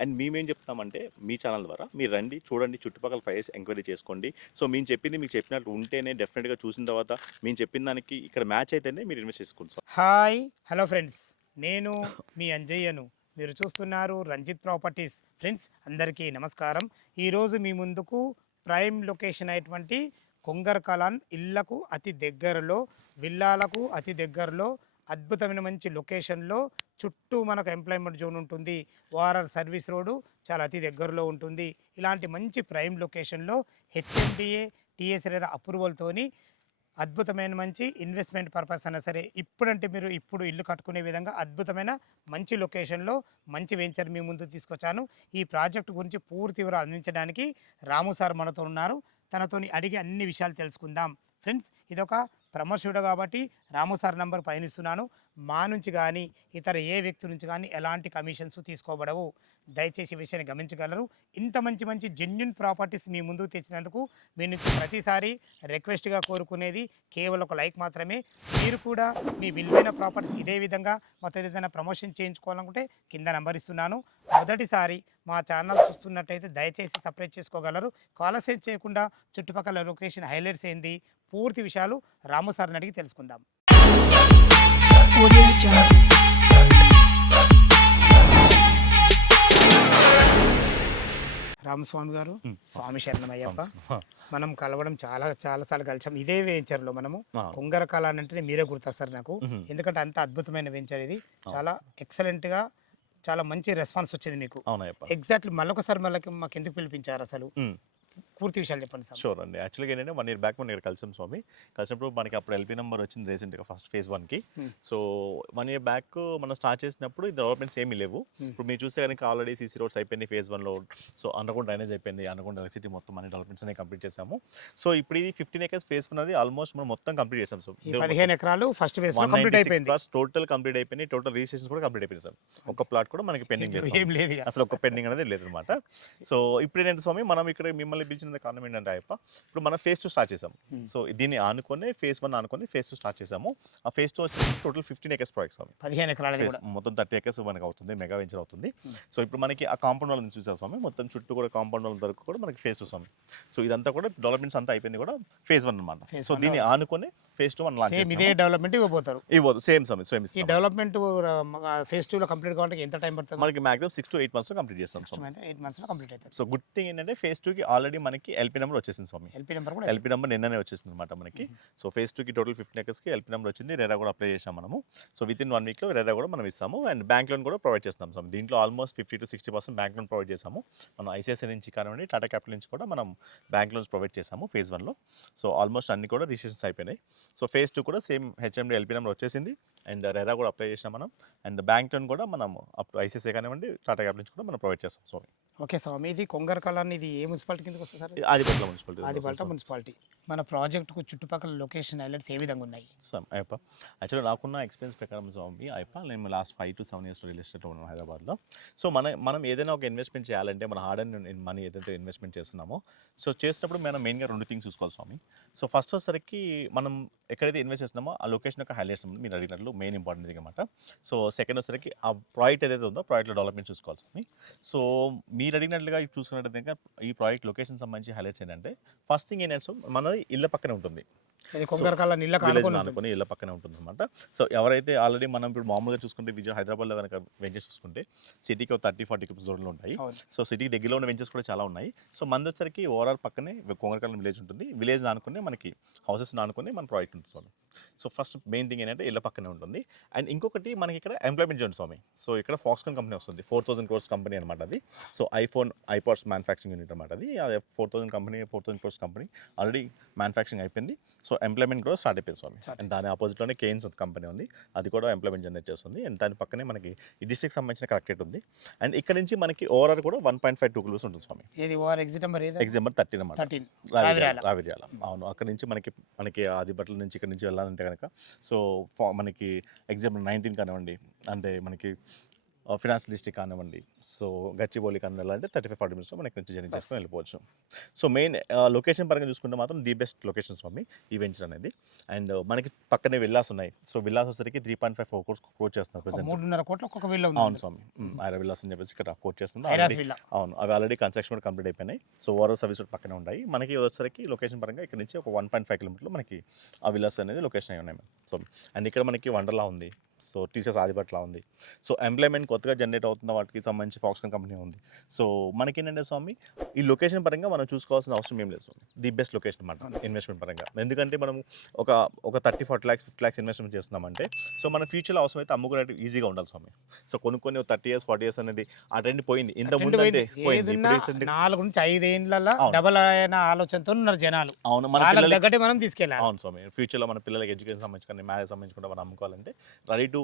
And మేమేం చెప్తామంటే మీ channel ద్వారా మీరు రండి, చూడండి, చుట్టుపక్కల ప్రైస్ ఎంక్వైరీ చేసుకోండి. సో మేము చెప్పింది మీకు చెప్పినట్టు ఉంటేనే డెఫినెట్గా చూసిన తర్వాత మేము చెప్పిన దానికి ఇక్కడ మ్యాచ్ అయితేనే మీరు ఇన్వెస్ట్ చేసుకోండి సార్. హాయ్ హలో ఫ్రెండ్స్, నేను మీ అంజయ్యను. మీరు చూస్తున్నారు రంజిత్ ప్రాపర్టీస్. ఫ్రెండ్స్ అందరికీ నమస్కారం. ఈరోజు మీ ముందుకు ప్రైమ్ లొకేషన్ అయినటువంటి కొంగర్కలాన్ ఇళ్లకు అతి దగ్గరలో, విల్లాలకు అతి దగ్గరలో, అద్భుతమైన మంచి లొకేషన్లో, చుట్టూ మనకు ఎంప్లాయ్మెంట్ జోన్ ఉంటుంది. వారర్ సర్వీస్ రోడ్డు చాలా అతి దగ్గరలో ఉంటుంది. ఇలాంటి మంచి ప్రైమ్ లొకేషన్లో హెచ్ఎండిఏ టీఎస్ రేరా అప్రూవల్తోని అద్భుతమైన మంచి ఇన్వెస్ట్మెంట్ పర్పస్ అయినా సరే, ఇప్పుడంటే మీరు ఇప్పుడు ఇల్లు కట్టుకునే విధంగా అద్భుతమైన మంచి లొకేషన్లో మంచి వెంచర్ మీ ముందు తీసుకొచ్చాను. ఈ ప్రాజెక్టు గురించి పూర్తి వివరాలు అందించడానికి రాము సార్ మనతో ఉన్నారు. తనతోని అడిగి అన్ని విషయాలు తెలుసుకుందాం. ఫ్రెండ్స్, ఇదొక ప్రమోషన్ కాబట్టి రాము సార్ నంబర్ పైన ఇస్తున్నాను. మా నుంచి కానీ ఇతర ఏ వ్యక్తి నుంచి కానీ ఎలాంటి కమిషన్స్ తీసుకోబడవు. దయచేసి ఈ విషయాన్ని గమనించగలరు. ఇంత మంచి మంచి జెన్యున్ ప్రాపర్టీస్ మీ ముందుకు తెచ్చినందుకు మీ నుంచి ప్రతిసారి రిక్వెస్ట్గా కోరుకునేది కేవలం ఒక లైక్ మాత్రమే. మీరు కూడా మీ విలువైన ప్రాపర్టీస్ ఇదే విధంగా మొత్తం ఏదైనా ప్రమోషన్ చేయించుకోవాలనుకుంటే కింద నెంబర్ ఇస్తున్నాను. మొదటిసారి మా ఛానల్ చూస్తున్నట్టయితే దయచేసి సబ్స్క్రైబ్ చేసుకోగలరు. కాలసేజ్ చేయకుండా చుట్టుపక్కల లొకేషన్ హైలైట్స్ ఏంది, పూర్తి విషయాలు రాము సార్ని అడిగి తెలుసుకుందాం. రామస్వామి గారు, స్వామి శరణమయ్యప్ప. మనం కలవడం చాలా సార్లు కలిసాం. ఇదే వెంచర్లో మనము కొంగరకాల అంటేనే మీరే గుర్తొస్తారు నాకు. ఎందుకంటే అంత అద్భుతమైన వెంచర్ ఇది. చాలా ఎక్సలెంట్గా, చాలా మంచి రెస్పాన్స్ వచ్చింది మీకు. ఎగ్జాక్ట్లీ మళ్ళొకసారి మాకు ఎందుకు పిలిపించారు అసలు? పూర్తి విషయాలు చెప్పండి సార్. షూర్ అండి. యాక్చువల్గా ఏంటంటే 1 year బ్యాక్ మనం ఇక్కడ కలిసాం స్వామి. కలిసినప్పుడు మనకి అప్పుడు ఎల్పీ నెంబర్ వచ్చింది రీసెంట్గా ఫస్ట్ ఫేజ్ 1కి. సో 1 year బ్యాక్ మనం స్టార్ట్ చేసినప్పుడు ఈ డెవలప్మెంట్స్ ఏమీ లేవు. ఇప్పుడు మీరు చూస్తే కనుక ఆల్రెడీ సీసీ రోడ్స్ అయిపోయింది ఫేజ్ 1లో. సో అండర్గ్రౌండ్ డ్రైనేజ్ అయిపోయింది, అండర్గ్రౌండ్ ఎలక్ట్రిసిటీ మొత్తం అన్ని డెవలప్మెంట్స్ అనేవి కంప్లీట్ చేసాము. సో ఇప్పుడు ఇది 15 acres ఫేజ్ 1 అది ఆల్మోస్ట్ మనం మొత్తం కంప్లీట్ చేసాం. సో 15 ఎకరాలు ఫస్ట్ ఫేజ్ లో కంప్లీట్ అయిపోయింది. టోటల్ కంప్లీట్ అయిపోయింది. టోటల్ రిజిస్ట్రేషన్స్ కూడా కంప్లీట్ అయిపోయింది సార్. ఒక ప్లాట్ కూడా మనకి పెండింగ్ లేదు, ఏం లేదు అసలు ఒక పెండింగ్ అనేది లేదనమాట. సో ఇప్పుడు ఏంటంటే స్వామి, మనం ఇక్కడ మిమ్మల్ని పిలిచిన కారణం ఏంటంటే అయ్యప్ప, ఇప్పుడు మనం ఫేజ్ 2 స్టార్ట్ చేసాము. సో దీన్ని ఆనుకొని ఫేజ్ 1 ఆనుకొని ఫేజ్ 2 స్టార్ట్ చేసాము. ఆ ఫేజ్ 2 వచ్చి టోటల్ 15 acres ప్రాజెక్ట్ స్వామి. 15 ఎకరాలు మొత్తం 30 acres మనకి అవుతుంది, మెగా వెంచర్ అవుతుంది. సో ఇప్పుడు మనకి ఆ కాంపౌండ్ వాళ్ళని చూసాం స్వామి, మొత్తం చుట్టూ కూడా కాంపౌండ్ వాళ్ళ వరకు కూడా మనకి ఫేజ్ 2 స్వామి. సో ఇదంతా కూడా డెవలప్మెంట్స్ అంతా అయిపోయింది కూడా ఫేజ్ 1 అనమాట. సో దీన్ని ఆనుకొని ఫేజ్ 2 మనం లాంచ్ చేస్తాం. ఇదే డెవలప్మెంట్ ఇవ్వబోతారు. సేమ్ స్వామి, సేమ్. ఈ డెవలప్మెంట్ ఫేజ్ 2 లో కంప్లీట్ కావాలంటే ఎంత టైం పడుతుంది? మనకి మాక్సిమం 6 to 8 months లో కంప్లీట్ చేస్తాం స్వామి. 8 months లో కంప్లీట్ అవుతుంది. సో గుడ్ థింగ్ ఏంటంటే ఫేజ్ 2 కి ఆల్రెడీ మనకి ఎల్పీ నెంబర్ వచ్చేసింది స్వామి. ఎల్పీ నెంబర్ నిన్ననే వచ్చేసింది అనమాట మనకి. సో ఫేజ్ 2కి టోటల్ 15 acres కి ఎల్పీ నెంబర్ వచ్చింది. రెరా కూడా అప్లై చేసాం మనము. సో విత్ ఇన్ 1 week లో రెరా కూడా మనం ఇస్తాము. అండ్ బ్యాంక్ లోన్ కూడా ప్రొవైడ్ చేస్తాం స్వామి. దీంట్లో almost 50 to 60% bank loan provide చేసాము. మనం ఐసిఐసిఐ నుంచి కానివ్వండి, టాటా క్యాపిటల్ నుంచి కూడా మనం బ్యాంక్ లోన్స్ ప్రొవైడ్ చేసాము ఫేజ్ 1లో. సో ఆల్మోస్ట్ అన్ని కూడా రిజిస్ట్రేషన్స్ అయిపోయినాయి. సో ఫేజ్ 2 కూడా సేమ్ హెచ్ఎండి ఎల్పీ నెంబర్ వచ్చేసింది. అండ్ రెరా కూడా అప్లై చేసాం మనం. అండ్ బ్యాంక్ లోన్ కూడా మనం అప్ టు ఐసిఐసిఐ కానివ్వండి, టాటా క్యాపిటల్ నుంచి కూడా మనం ప్రొవైడ్ చేస్తాం స్వామి. ఓకే స్వామి, ఇది కొంగరకలాన్ ఇది ఏ మున్సిపాలిటీ కిందకి వస్తుంది sir? Adibatla municipality. Adibatla municipality. మన ప్రాజెక్టుకు చుట్టుపక్కల లొకేషన్ హైలైట్స్ ఏ విధంగా ఉన్నాయి? అయ్యప్ప, యాక్చువల్గా నాకున్న ఎక్స్పీరియన్స్ ప్రకారం స్వామి అయ్యప్ప, నేను లాస్ట్ 5 to 7 years రియల్ ఎస్టేట్లో ఉన్నాను హైదరాబాద్లో. సో మనం ఏదైనా ఒక ఇన్వెస్ట్మెంట్ చేయాలంటే మన హార్డ్ అండ్ మనీ ఏదైతే ఇన్వెస్ట్మెంట్ చేస్తున్నామో, సో చేసినప్పుడు మనం మెయిన్గా 2 things చూసుకోవాలి స్వామి. సో ఫస్ట్ వచ్చేసరికి మనం ఎక్కడైతే ఇన్వెస్ట్ చేస్తున్నామో ఆ లొకేషన్ యొక్క హైలైట్స్ మీరు అడిగినట్లు మెయిన్ ఇంపార్టెంట్ థింగ్ అనమాట. సో సెకండ్ వచ్చేసరికి ఆ ప్రాజెక్ట్ ఏదైతే ఉందో ప్రాజెక్ట్లో డెవలప్మెంట్ చూసుకోవాలి స్వామి. సో మీరు అడిగినట్లుగా చూసుకున్నట్టయితే ఈ ప్రాజెక్ట్ లొకేషన్ సంబంధించి హైలైట్స్ ఏంటంటే, ఫస్ట్ థింగ్ ఏంటంటే మనది ఇళ్ళ పక్కనే ఉంటుంది. కొంగరకలాన్ అనుకుని ఇళ్ళ పక్కనే ఉంటుంది అనమాట. సో ఎవరైతే ఆల్రెడీ మనం ఇప్పుడు మామూలుగా చూసుకుంటే హైదరాబాద్లో కనుక వెంచర్స్ చూసుకుంటే సిటీకి 30-40 kilometers దూరంలో ఉంటాయి. సో సిటీకి దగ్గరలో ఉన్న వెంచర్స్ కూడా చాలా ఉన్నాయి. సో మనది వచ్చరికి ఓవరాల్ పక్కనే కొంగరకలాన్ విలేజ్ ఉంటుంది. విలేజ్ ఆనుకుని మనకి హౌసెస్ ఆనుకుని మన ప్రాజెక్ట్ ఉంటుంది స్వామి. సో ఫస్ట్ మెయిన్ థింగ్ ఏంటంటే ఇళ్ళ పక్కనే ఉంటుంది. అండ్ ఇంకొకటి మనకి ఇక్కడ ఎంప్లాయ్మెంట్ జోన్ స్వామి. సో ఇక్కడ ఫాక్స్కాన్ కంపెనీ వస్తుంది, 4,000 crores కంపెనీ అనమాట అది. సో ఐపాడ్స్ మ్యానుఫ్యాక్చరింగ్ యూనిట్ అనమాట అది. 4,000 crores కంపెనీ ఆల్రెడీ మ్యానుఫ్యాక్చరింగ్ అయిపోయింది. సో ఎంప్లాయ్మెంట్ కూడా స్టార్ట్ అయిపోయింది స్వామి. అండ్ దాని ఆపోజిట్లోనే కేన్స్ కంపెనీ ఉంది, అది కూడా ఎంప్లాయ్మెంట్ జనరేట్ చేస్తుంది. అండ్ దాని పక్కనే మనకి ఈ డిస్ట్రిక్ట్ సంబంధించిన కలెక్టరేట్ ఉంది. అండ్ ఇక్కడ నుంచి మనకి ఓవరాల్ కూడా 1.52 kilometers ఉంటుంది స్వామి. ఎగ్జిట్ నెంబర్ 13 అనమాట, రావిర్యాల. అవును, అక్కడ నుంచి మనకి ఆదిపట్ల నుంచి ఇక్కడ నుంచి వెళ్ళాలంటే కనుక సో మనకి ఎగ్జాంపుల్ 19 కానివ్వండి, అంటే మనకి ఫినాన్స్ డిస్ట్రిక్ట్ కానివ్వండి, సో గచ్చిబౌలి కానివ్వండి అంటే 35-40 మినిట్స్లో మనం ఇక్కడ నుంచి జర్నీ చేసుకొని వెళ్ళిపోవచ్చు. సో మెయిన్ లొకేషన్ పరంగా చూసుకుంటే మాత్రం ది బెస్ట్ లొకేషన్ స్వామి ఈ వెంచర్ అనేది. అండ్ మనకి పక్కనే విల్లాస్ ఉన్నాయి. సో విల్లాస్ వచ్చేసరికి 3.5-4 crores కోట్ చేస్తున్నారు ప్రెసెంట్. 3.5 కోట్ల ఒక్కొక్క వీళ్ళ ఉంది. అవును స్వామి, ఐరా విల్లాస్ అని చెప్పేసి ఇక్కడ కోట్ చేస్తున్నారు. ఐరాస్ విల్లా. అవును, అవి ఆల్రెడీ కన్స్ట్రక్షన్ కూడా కంప్లీట్ అయిపోయినాయి. సో ఓవరాల్ సర్వీస్ కూడా పక్కనే ఉన్నాయి. మనకి వచ్చేసరికి లొకేషన్ పరంగా ఇక్కడ నుంచి ఒక 1.5 కిలోమీటర్లు మనకి ఆ విల్లాస్ అనేది లొకేషన్ అయి ఉన్నాయి. సో అండ్ ఇక్కడ మనకి వండర్లా ఉంది, సో టీచర్స్ ఆదిపట్ల ఉంది. సో ఎంప్లాయ్మెంట్ కొత్తగా జనరేట్ అవుతున్న వాటికి సంబంధించి ఫాక్స్కాన్ కంపెనీ ఉంది. సో మనకి ఏంటంటే స్వామి ఈ లొకేషన్ పరంగా మనం చూసుకోవాల్సిన అవసరం ఏం లేదు స్వామి. ది బెస్ట్ లొకేషన్ అన్నమాట ఇన్వెస్ట్మెంట్ పరంగా. ఎందుకంటే మనం ఒక 30-40 lakhs 50 lakhs ఇన్వెస్ట్మెంట్ చేస్తున్నామంటే సో మన ఫ్యూచర్లో అవసరం అయితే అమ్ముకునేది ఈజీగా ఉండాలి స్వామి. సో కొనుక్కొని 30 years 40 years అనేది ఆ ట్రెండ్ పోయింది. ఇంత ముందు అంటే పోయింది. ఏదన్నా 4 నుంచి 5 ఏళ్ళ డబల్ అయిన ఆలోచనతో ఉన్నారు జనాలు. అవును, మన వాళ్ళకి పిల్లలకి తగ్గట్టే మనం తీసుకెళ్ళాలి. అవును స్వామి, ఫ్యూచర్లో మన పిల్లలకి ఎడ్యుకేషన్ సంబంధించి కానీ మ్యారేజ్ సంబంధించి కూడా మనం అమ్ముకోవాలంటే రెడీ టు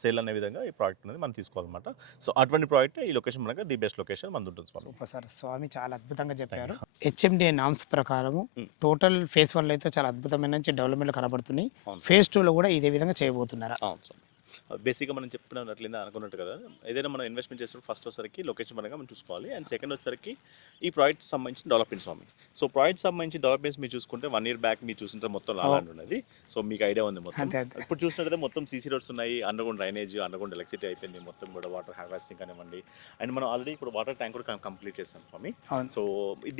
సేల్ అనే విధంగా ఈ ప్రోడక్ట్ అనేది మనం తీసుకోవాలన్నమాట. సో అటువంటి ప్రోడక్ట్ ఈ లొకేషన్ మనకు ది బెస్ట్ లొకేషన్ మనది ఉంటుంది స్వామి. సూపర్ సార్, స్వామి చాలా అద్భుతంగా చెప్పారు. హెచ్ఎండి నామ్స్ ప్రకారము Mm. టోటల్ ఫేజ్ 1 లో అయితే చాలా అద్భుతమైన డెవలప్మెంట్లు కనబడుతున్నాయి. అవును. ఫేజ్ 2 లో కూడా ఇదే విధంగా చేయబోతున్నారా? అవును స్వామి, బేసిక్గా మనం చెప్పుకున్నట్లయిందా అనుకున్నట్టు కదా, ఏదైనా మనం ఇన్వెస్ట్మెంట్ చేసినప్పుడు ఫస్ట్ వచ్చేసరికి లొకేషన్ పరంగా మనం చూసుకోవాలి. అండ్ సెకండ్ వచ్చేసరికి ఈ ప్రాజెక్ట్ సంబంధించిన డెవలప్మెంట్ స్వామి. సో ప్రాజెక్ట్ సంబంధించి డెవలప్మెంట్స్ మీరు చూసుకుంటే 1 year బ్యాక్ మీరు చూసింటే మొత్తం లాండ్ ఉన్నది. సో మీకు ఐడియా ఉంది మొత్తం. అంతే అంతే. ఇప్పుడు చూసినట్లయితే మొత్తం సీసీ రోడ్స్ ఉన్నాయి, అండర్గ్రౌండ్ డ్రైనేజ్, అండర్గ్రౌండ్ ఎలక్ట్రిసిటీ అయిపోయింది, మొత్తం కూడా వాటర్ హార్వెస్టింగ్ కానివ్వండి. అండ్ మనం ఆల్రెడీ ఇప్పుడు వాటర్ ట్యాంక్ కూడా కంప్లీట్ చేస్తాం స్వామి. అవును. సో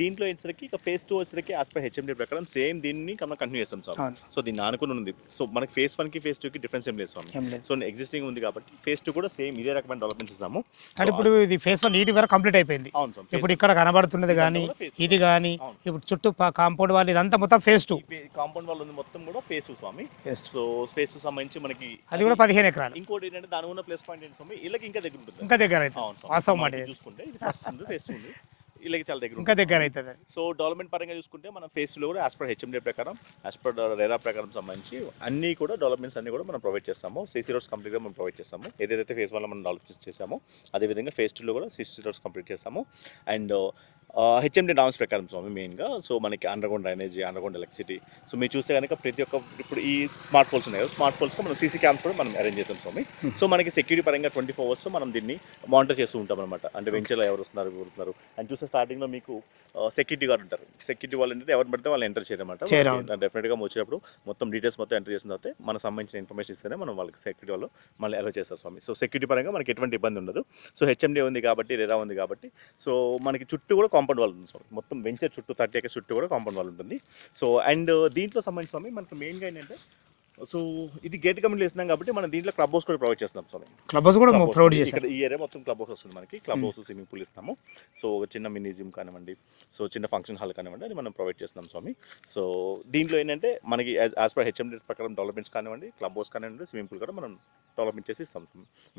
దీంట్లో వచ్చేసరికి ఇక ఫేజ్ 2 వచ్చేసరికి యాజ్ పర్ హెచ్ఎండి ప్రకారం సేమ్ దీన్ని మనం కంటిన్యూ చేస్తాం స్వామి. అవును. సో దీన్ని ఆనుకుని ఉంది. సో మనకి ఫేజ్ 1కి ఫేజ్ 2కి డిఫరెన్స్ ఏం లేదు స్వామి. ఏం లేదు. సో ఎగ్జిస్టింగ్ ఉంది కాబట్టి ఫేజ్ 2 కూడా సేమ్ ఇదే రకమైన డెవలప్మెంట్ చేస్తాము. అంటే ఇప్పుడు ఇది ఫేజ్ 1 నీటి వరకు కంప్లీట్ అయిపోయింది. అవును స్వామి, ఇప్పుడు ఇక్కడ కనబడుతున్నది కానీ ఇది కానీ అవును. ఇప్పుడు చుట్టూ కాంపౌండ్ వాళ్ళు ఇదంతా మొత్తం ఫేజ్ 2. కాంపౌండ్ వాళ్ళు ఉంది మొత్తం కూడా ఫేజ్ 2 స్వామి. Phase 2. సో ఫేజ్ 2 సంబంధించి మనకి అది కూడా 15 ఎకరాలు. ఇంకోటి ఏంటంటే దాని ఉన్న ప్లస్ పాయింట్ ఏంటి స్వామి, ఇళ్ళకి ఇంకా దగ్గర ఉంటుంది. ఇంకా దగ్గర అవుతుంది. అవును స్వామి, వాస్తవం మాట మనకి ఇది. చూసుకుంటే ఇది ఫస్ట్ ఉంది, ఫేజ్ 2 ఉంది, ఇళ్ళకి చాలా దగ్గర ఇంకా ఉంటుంది. దగ్గర అవుతుంది. సో డెవలప్మెంట్ పరంగా చూసుకుంటే మనం ఫేజ్ 2లో కూడా యాజ్ పర్ హెచ్ఎండి ప్రకారం, యాజ్ పర్ రెరా ప్రకారం సంబంధించి అన్ని కూడా డెవలప్మెంట్స్ అన్ని కూడా మనం ప్రొవైడ్ చేస్తాము. సీసీ రోడ్స్ కంప్లీట్గా మనం ప్రొవైడ్ చేస్తాము. ఏదైతే ఫేజ్ 1లో మనం డెవలప్ చేసామో అదేవిధంగా ఫేజ్ 2లో కూడా సీసీ రోడ్స్ కంప్లీట్ చేస్తాము. అండ్ హెచ్ఎండి నామ్స్ ప్రకారం స్వామి మెయిన్గా సో మనకి underground drainage, underground electricity. So మీరు చూస్తే కనుక ప్రతి ఒక్క ఇప్పుడు ఈ స్మార్ట్ పోల్స్ ఉన్నాయి కదా, స్మార్ట్ పోల్స్లో మనం సీసీ క్యామ్స్ కూడా మనం అరేంజ్ చేస్తాం స్వామి. సో మనకి సెక్యూరిటీ పరంగా 24 hours మనం దీన్ని మానిటర్ చేస్తూ ఉంటాం అనమాట. అంటే వెంచర్లో ఎవరు వస్తున్నారు, ఎవరు వస్తున్నారు అని చూస్తే స్టార్టింగ్లో మీకు సెక్యూరిటీ గార్డ్ ఉంటారు. సెక్యూరిటీ వాళ్ళు ఏంటంటే ఎవరు పడితే వాళ్ళు ఎంటర్ చేయరన్నమాట. డెఫినెట్గా వచ్చినప్పుడు మొత్తం డీటెయిల్స్ మొత్తం ఎంటర్ చేసిన తర్వాత మనకు సంబంధించిన ఇన్ఫర్మేషన్ ఇస్తేనే మనం వాళ్ళకి సెక్యూరిటీ వాళ్ళు మళ్ళీ అలో చేస్తారు స్వామి. సో సెక్యూరిటీ పరంగా మనకి ఎటువంటి ఇబ్బంది ఉండదు. సో హెచ్ఎండి ఉంది కాబట్టి, రెరా ఉంది కాబట్టి, సో మనకి చుట్టూ కూడా కాంపౌండ్ వాళ్ళు ఉంది స్వామి. మొత్తం వెంచర్ చుట్టూ 30 acres చుట్టూ కూడా కాంపౌండ్ వాళ్ళు ఉంటుంది. సో అండ్ దీంట్లో సంబంధించి స్వామి మనకి మెయిన్గా ఏంటంటే సో ఇది గేట్ కమ్యూనిటీ వేస్తున్నాం కాబట్టి మనం దీంట్లో క్లబ్ హౌస్ కూడా ప్రొవైడ్ చేస్తున్నాం స్వామి. క్లబ్ హౌస్ కూడా Club house ప్రొవైడ్ ఉంది. చేస్తారు. ఇక్కడ ఈ ఏరియా మొత్తం క్లబ్ హౌస్ వస్తుంది మనకి. క్లబ్ హౌస్, స్విమ్మింగ్ పూల్ ఇస్తాము. సో ఒక చిన్న మినీ జిమ్ కానివ్వండి, సో చిన్న ఫంక్షన్ హాల్ కానివ్వండి, అది మనం ప్రొవైడ్ చేస్తున్నాం స్వామి. సో దీంట్లో ఏంటంటే మనకి యాజ్ పర్ హెచ్ఎండి ప్రకారం డెవలప్మెంట్స్ కానివ్వండి, క్లబ్ హౌస్ కానివ్వండి, స్విమ్మింగ్ పూల్ కూడా మనం డెవలప్మెంట్ చేసి ఇస్తాం.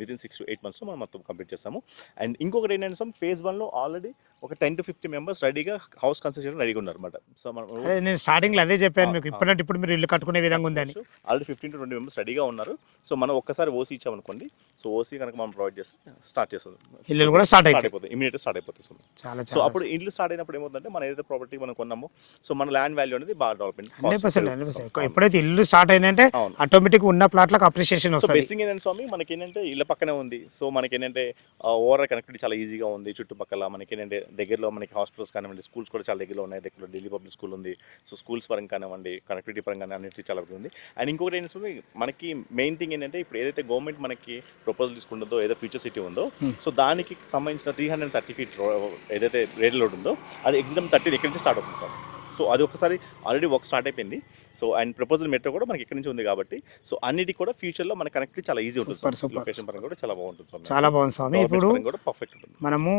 వితిన్ 6 to 8 months మనం మొత్తం కంప్లీట్ చేస్తాము. అండ్ ఇంకొకటి ఏంటంటే స్వామి ఫేజ్ 1లో ఆల్రెడీ ఒక 10 to 50 members రెడీగా హౌస్ కన్స్ట్రక్షన్ రెడీగా ఉన్నారు అనమాట. సో మనం అదే నేను స్టార్టింగ్ లో అదే చెప్పాను మీకు, ఇప్పుడంటే ఇప్పుడు మీరు ఇల్లు కట్టుకునే విధంగా ఉందని. ఆల్రెడీ 15 to 20 members రెడీగా ఉన్నారు. సో మనం ఒక్కసారి ఓసీ ఇచ్చామనుకోండి, సో ఓసీ కనుక మనం ప్రొవైడ్ చేస్తే స్టార్ట్ చేస్తుంది, ఇల్లు కూడా స్టార్ట్ అవుతాయి. అయిపోతుంది, ఇమీడియట్ స్టార్ట్ అయిపోతుంది. చాలా సో అప్పుడు ఇల్లు స్టార్ట్ అయినప్పుడు ఏమవుతుందంటే మనం ఏదైతే ప్రాపర్టీ మనం కొన్నామో సో మన ల్యాండ్ వాల్యూ అనేది బాగా డెవలప్మెంట్ 100%. ఎప్పుడైతే ఇల్లు స్టార్ట్ అయినంటే అవును. ఆటోమేటిక్ ఉన్న ప్లాట్లకు అప్రిషియేషన్ సో వస్తుంది. బేసిక్ ఏంటంటే స్వామి మనకి ఏంటంటే ఇళ్ళ పక్కనే ఉంది. సో మనకి ఏంటంటే ఓవరాల్ కనెక్టివిటీ చాలా ఈజీగా ఉంది. చుట్టుపక్కల మనకి ఏంటంటే దగ్గరలో మనకి హాస్పిటల్స్ కానివ్వండి, స్కూల్స్ కూడా చాలా దగ్గరలో ఉన్నాయి. దగ్గర ఢిల్లీ పబ్లిక్ స్కూల్ ఉంది. సో స్కూల్స్ పరంగా కానివ్వండి, కనెక్టివిటీ పరంగా అన్నిటి చాలా ఉంది. అండ్ ఇంకొకటి ఏంటంటే మనకి మెయిన్ థింగ్ ఏంటంటే ఇప్పుడు ఏదైతే గవర్నమెంట్ మనకి ప్రపోజల్ తీసుకుంటుందో, ఏదో ఫ్యూచర్ సిటీ ఉందో, సో దానికి సంబంధించిన 330 feet ఏదైతే రేడియల్ రోడ్ ఉందో అది ఎగ్జిట్ 30 ఎక్కడి నుంచి స్టార్ట్ అవుతుంది సార్. సో అది ఒకసారి ఆల్రెడీ వర్క్ స్టార్ట్ అయిపోయింది. సో అండ్ ప్రపోజల్ మెట్రో కూడా మనకి ఎక్కడి నుంచి ఉంది కాబట్టి సో అన్నిటికి కూడా ఫ్యూచర్లో మన కనెక్టివిటీ చాలా ఈజీ ఉంటుంది. సూపర్. లొకేషన్ పరంగా కూడా చాలా బాగుంటుంది స్వామి. చాలా బాగుంది స్వామి. ఇప్పుడు కూడా పర్ఫెక్ట్ ఉంటుంది. మనము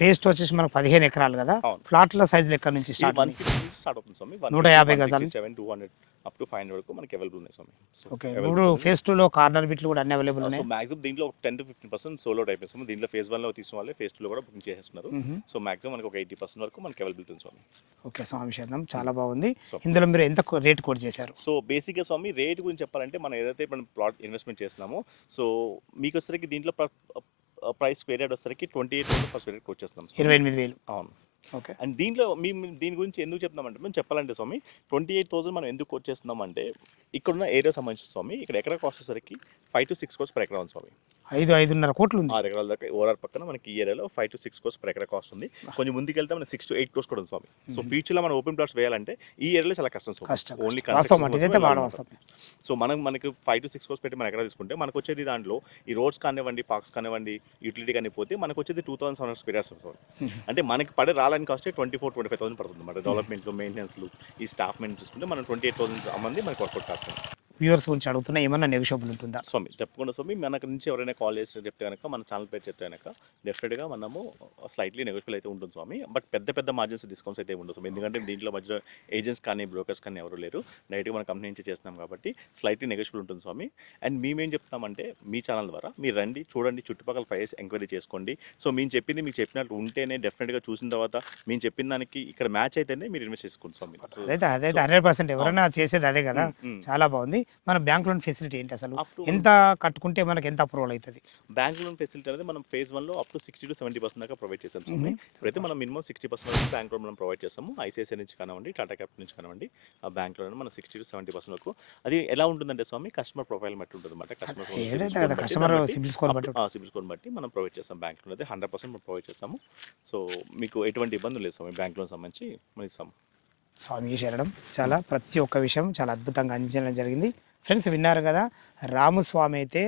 ఫేజ్ 2 వచ్చేసి మనకు 15 ఎకరాలు కదా, అవును. ప్లాట్ల సైజ్ లెక్క నుంచి ఇది స్టార్ట్ 150 నుంచి స్టార్ట్ అవుతుంది స్వామి. 150 గజాలు. 167, 200 అప్ టు 500 వరకు మనకి అవైలబుల్ ఉన్నాయి స్వామి. ఓకే. ఇప్పుడు ఫేజ్ 2 లో కార్నర్ బిట్లు కూడా అన్ని అవైలబుల్ సో ఉన్నాయి. మాక్సిమం దీంట్లో 10 to 15% సోలో టైప్ ఇస్తాము. దీంట్లో ఫేజ్ 1లో తీసుకున్న వాళ్ళే ఫేజ్ 2లో కూడా బుకింగ్ చేసేస్తున్నారు. సో మాక్సిమం మనకి ఒక 80% వరకు మనకి అవైలబిలిటీ ఉంది స్వామి. ఓకే స్వామి శరణం, చాలా బాగుంది. సో ఇందులో మీరు ఎంత రేట్ కోట్ చేశారు? సో బేసిక్గా స్వామి రేట్ గురించి చెప్పాలంటే మనం ఏదైతే మనం ప్లాట్ ఇన్వెస్ట్మెంట్ చేస్తున్నామో సో మీకు వచ్చేసరికి దీంట్లో ప్రైస్ పీరియడ్ వచ్చేసరికి 28,000 ఫస్ట్ పీరియడ్ వచ్చేస్తాం. 28,000. అవును. ఓకే. అండ్ దీంట్లో మేము దీని గురించి ఎందుకు చెప్తున్నామంటే మేము చెప్పాలంటే స్వామి 28,000 మనం ఎందుకు వచ్చేస్తున్నామంటే ఇక్కడున్న ఏరియా సంబంధించిన స్వామి ఇక్కడ ఎకరా కాస్ట్ వచ్చేసరికి 5 to 6 crores per ఎకరా ఉంది స్వామి. 5-5.5 కోట్లు ఉంది. 6 ఎకరాల దాకా ఓఆర్ఆర్ పక్కన మనకి ఈ ఏరియాలో 5 to 6 crores per acre cost ఉంది. కొంచెం ముందుకెళ్తే మనకి 6 to 8 crores కూడా ఉంది స్వామి. సో ఫ్యూచర్లో మనం ఓపెన్ ప్లాట్స్ వేయాలంటే ఈ ఏరియాలో చాలా కష్టం స్వామి. కష్టం ఓన్లీ వాస్తవం అంటే ఇదైతే వాడ వాస్తవం. సో మనకి 5 to 6 crores పెట్టి మన ఎకరా తీసుకుంటే మనకు వచ్చేది దాంట్లో ఈ రోడ్స్ కానివ్వండి, పార్క్స్ కానివ్వండి, యూటిలిటీ కానీ పోతే మనకు వచ్చేది 2,700 స్క్వేర్స్ అంటే మనకి పడే రాలని కాస్ట్ 24,000-25,000 పడుతుంది అన్నమాట. డెవలప్మెంట్లు, మెయింటెనెన్స్లు, ఈ స్టాఫ్ మెయింటెనెన్స్ చూసుకుంటే మనం 28,000 మంది మనకి వర్కౌట్ కాస్ట్. వ్యూవర్స్ గురించి అడుగుతున్నా, ఏమన్నా నెగోషియబుల్ ఉంటుందా? స్వామి తప్పకుండా స్వామి, మనకు నుంచి ఎవరైనా కాల్ చేసి చెప్తే కనుక మన ఛానల్ పేరు చెప్తే కనుక డెఫినెట్గా మనము స్లైట్లీ నెగోషియబుల్ అయితే ఉంటుంది స్వామి. బట్ పెద్ద మార్జిన్స్ డిస్కౌంట్స్ అయితే ఉండవు స్వామి. ఎందుకంటే దీంట్లో మధ్య ఏజెంట్స్ కానీ బ్రోకర్స్ కానీ ఎవరు లేరు. డైరెక్ట్గా మన కంపెనీ నుంచి చేస్తున్నాం కాబట్టి స్లైట్లీ నెగోషియబుల్ ఉంటుంది స్వామి. అండ్ మేమేం చెప్తామంటే మీ ఛానల్ ద్వారా మీరు రండి, చూడండి, చుట్టుపక్కల ప్రైస్ ఎంక్వైరీ చేసుకోండి. సో మేము చెప్పింది మీకు చెప్పినట్టు ఉంటేనే డెఫినెట్గా చూసిన తర్వాత మేము చెప్పిన దానికి ఇక్కడ మ్యాచ్ అయితేనే మీరు ఇన్వెస్ట్ చేసుకోండి స్వామి. అదైతే 100% ఎవరైనా చేసేది అదే కదా. చాలా బాగుంది. మన బ్యాంక్ లోన్ ఫెసిలిటీ ఏంటి అసలు? ఎంత కట్టుకుంటే మనకి ఎంత అప్రూవల్ అవుతుంది? బ్యాంక్ లోన్ ఫెసిలిటీ అనేది మనం phase 1లో అప్ టు 60 to 70% దాకా ప్రొవైడ్ చేస్తాం స్వామి. ఇప్పుడైతే మనం మినిమం 60% వరకు బ్యాంక్ లోన్ మనం ప్రొవైడ్ చేస్తాము. ఐసిఐసిఐ నుంచి కానివ్వండి, టాటా క్యాపిటల్ నుంచి కానివ్వండి, ఆ బ్యాంక్ లోన్ మనం 60 to 70% వరకు. అది ఎలా ఉంటుందంటే స్వామి, కస్టమర్ ప్రొఫైల్ బట్టి ఉంటుంది అనమాట. కస్టమర్ సిబిల్ స్కోర్ బట్టి మనం ప్రొవైడ్ చేస్తాం. బ్యాంక్ లోన్ అయితే 100% మనం ప్రొవైడ్ చేస్తాము. సో మీకు ఎటువంటి ఇబ్బంది లేదు స్వామి, బ్యాంక్ లోన్ సంబంధించి మనం ఇస్తాము. స్వామి శరణం. చాలా ప్రతి ఒక్క విషయం చాలా అద్భుతంగా అందించడం జరిగింది. ఫ్రెండ్స్ విన్నారు కదా, రామస్వామి అయితే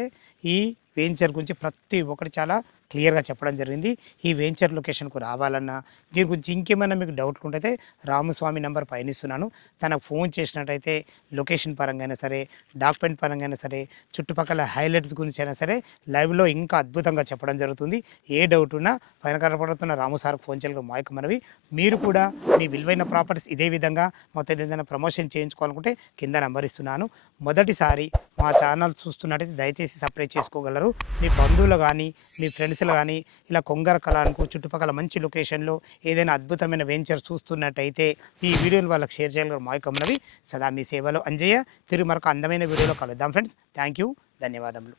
ఈ వెంచర్ గురించి ప్రతి ఒక్కటి చాలా క్లియర్గా చెప్పడం జరిగింది. ఈ వెంచర్ లొకేషన్కు రావాలన్నా, దీని గురించి ఇంకేమైనా మీకు డౌట్లు ఉంటే రామస్వామి నెంబర్ పైన ఇస్తున్నాను. తనకు ఫోన్ చేసినట్టయితే లొకేషన్ పరంగా అయినా సరే, డాక్యుమెంట్ పరంగా అయినా సరే, చుట్టుపక్కల హైలైట్స్ గురించి అయినా సరే లైవ్లో ఇంకా అద్భుతంగా చెప్పడం జరుగుతుంది. ఏ డౌట్ ఉన్నా పైన కనపడుతున్న రాము సార్కి ఫోన్ చేయగల మాయకు మనవి. మీరు కూడా మీ విలువైన ప్రాపర్టీస్ ఇదే విధంగా మొత్తం ఏదైనా ప్రమోషన్ చేయించుకోవాలనుకుంటే కింద నెంబర్ ఇస్తున్నాను. మొదటిసారి మా ఛానల్ చూస్తున్నట్టయితే దయచేసి సబ్స్క్రైబ్ చేసుకోగలరు. మీ బంధువులు కానీ, మీ ఫ్రెండ్స్లు కానీ ఇలా కొంగర కళానికి చుట్టుపక్కల మంచి లొకేషన్లో ఏదైనా అద్భుతమైన వెంచర్ చూస్తున్నట్టయితే ఈ వీడియోని వాళ్ళకి షేర్ చేయగలరు. మాయకమ్మనవి సదా మీ సేవలో అంజయ్య. తిరిగి మరొక అందమైన వీడియోలో కలుద్దాం ఫ్రెండ్స్. థ్యాంక్ యూ, ధన్యవాదములు.